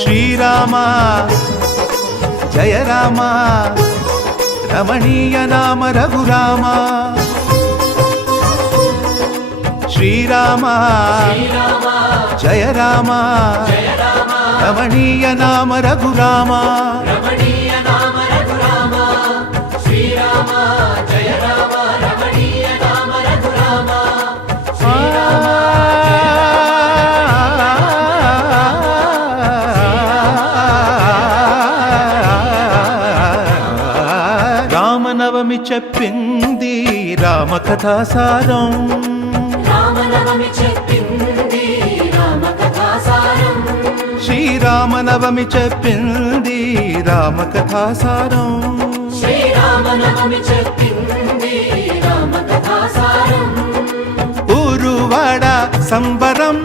శ్రీరామ జయ రామ రమణీయ నామ రఘురామ శ్రీరామ జయ రామ రమణీయ నామ రఘురామ రామనవమి చెప్పింది రామకథాసారం శ్రీరామనవమి చెప్పింది రామకథాసారం ఊరువాడ సంబరం